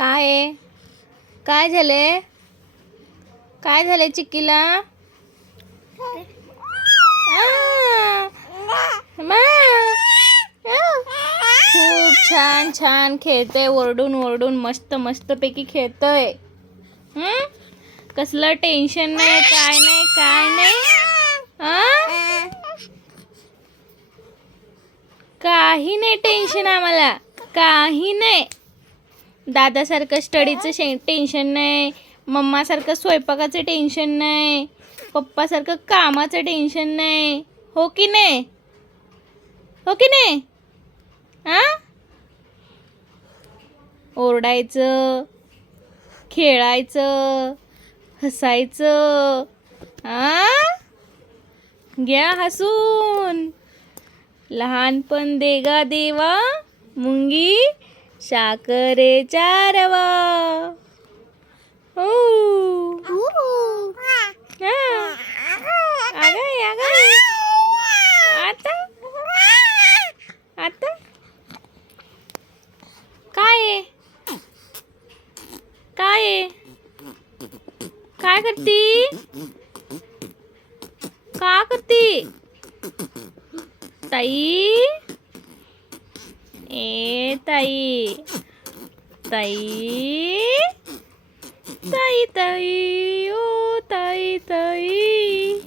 काय आहे? काय झाले? काय झाले चिक्कीला? खूप छान छान खेळते ओरडून ओरडून मस्त मस्त पैकी खेळतय कसलं टेन्शन नाही काय नाही काय नाही. काही नाही टेन्शन आम्हाला. काही नाही. दादासारखं स्टडीचं शे टेन्शन नाही. मम्मासारखं स्वयंपाकाचं टेन्शन नाही. पप्पासारखं कामाचं टेन्शन नाही. हो की नाही? हो की नाही? हां ओरडायचं खेळायचं हसायचं. आ? घ्या हसून. लहानपण देगा देवा मुंगी. साखरेचा चारवा. हो. हा. आगाय, आता? आता? काय आहे? काय आहे? काय करती? का करती? ताई? ए ताई. ताई. ताई ताई. ओ ताई ताई.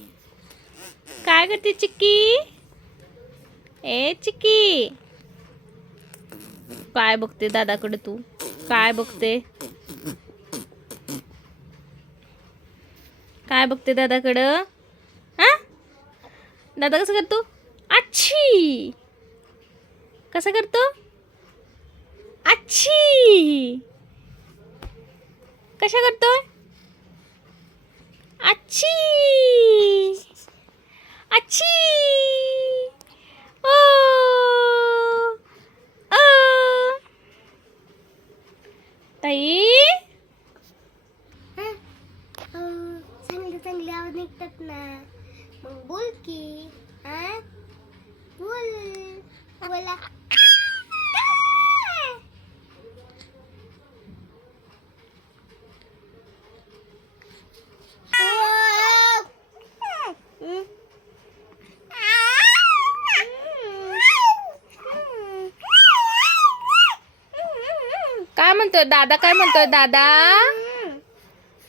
काय करते चिक्की? ए चिक्की. काय बघते दादाकडे तू? काय बघते? काय बघते दादाकडं? हा? दादा कसं करतो? अच्छी. कसं करतो? अच्छी कशा करतो? अच्छी अच्छी ओ! ओ! ताई? चांगले चांगले आवाज निघतात ना. मग बोल की हा? बोल. बोला. म्हणतोय? दादा काय म्हणतोय? दादा?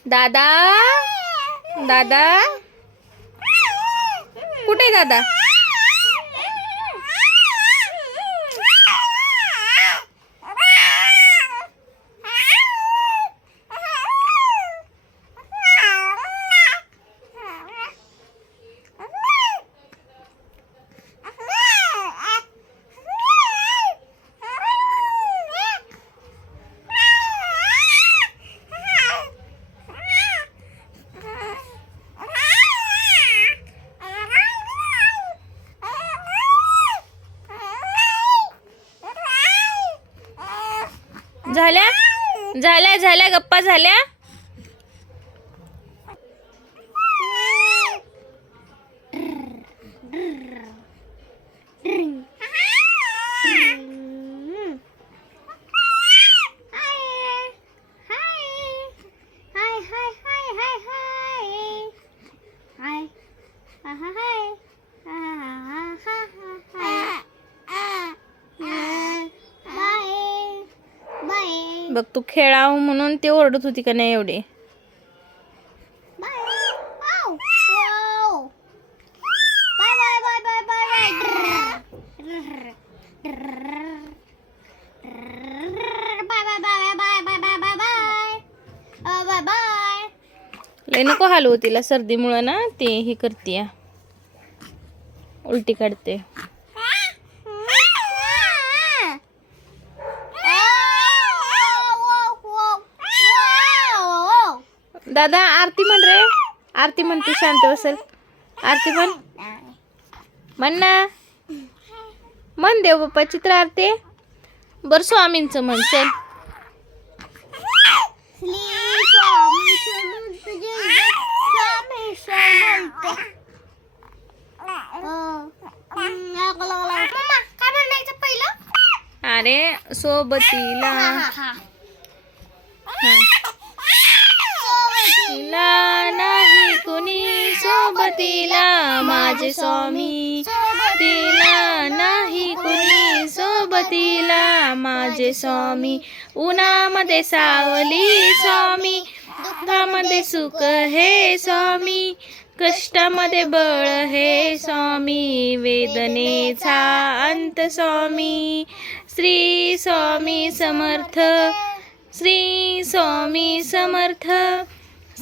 दादा? दादा? कुठे आहे दादा? झाल्या झाल्या गप्पा झाल्या. बघ तू खेळाव म्हणून ते ओरडत होती का नाही एवढी लय नको हलवू तिला सर्दीमुळं ना ते हे करते उलटी काढते दादा आरती म्हण रे. आरती म्हणते शांत बसेल. आरती म्हण. म्हण ना. म्हण देव बाप्पा चित्र आरती. बर स्वामींचं म्हण चल. अरे सोबतीला. तिला नाही कुणी सोबतीला. माझे स्वामी तिला नाही कुणी सोबतीला. माझे स्वामी उन्हामध्ये सावली स्वामी. दुःखामध्ये सुख हे स्वामी. कष्टामध्ये बळ हे स्वामी. वेदनेचा अंत स्वामी. श्री स्वामी समर्थ. श्री स्वामी समर्थ.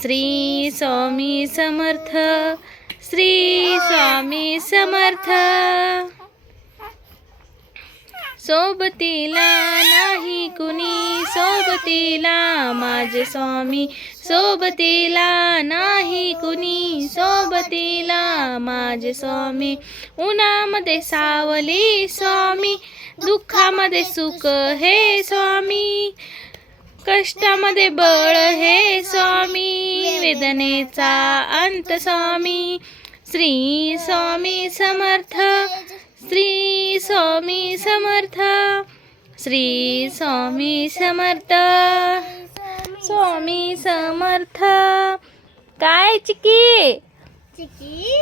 श्री स्वामी समर्थ श्री स्वामी समर्थ. सोबतीला नाही कुणी सोबतीला माझे स्वामी. सोबतीला नाही कुणी सोबतीला माझे स्वामी. उन्हामध्ये सावली स्वामी दुःखामध्ये सुख हे स्वामी. कष्टामध्ये बळ हे स्वामी वेदनेचा अंत स्वामी. श्री स्वामी समर्थ श्री स्वामी समर्थ श्री स्वामी समर्थ स्वामी समर्थ. काय चिकी? चिकी?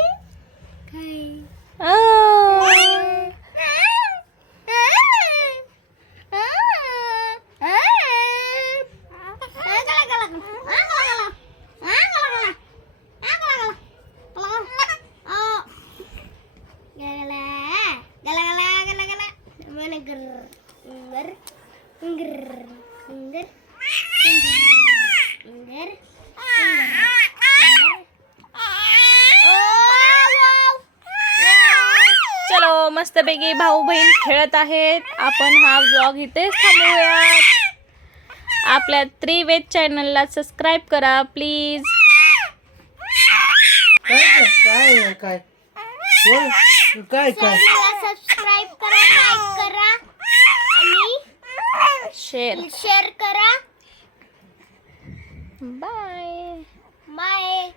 चलो मस्तपैकी भाऊ बहीण खेळत आहेत. आपण हा ब्लॉग इथेच थांबवूयात आपल्या त्रिवेद चॅनलला सबस्क्राईब करा प्लीज काय? काय काय? सबस्क्राईब करा लाईक करा. शेअर शेअर करा. Bye bye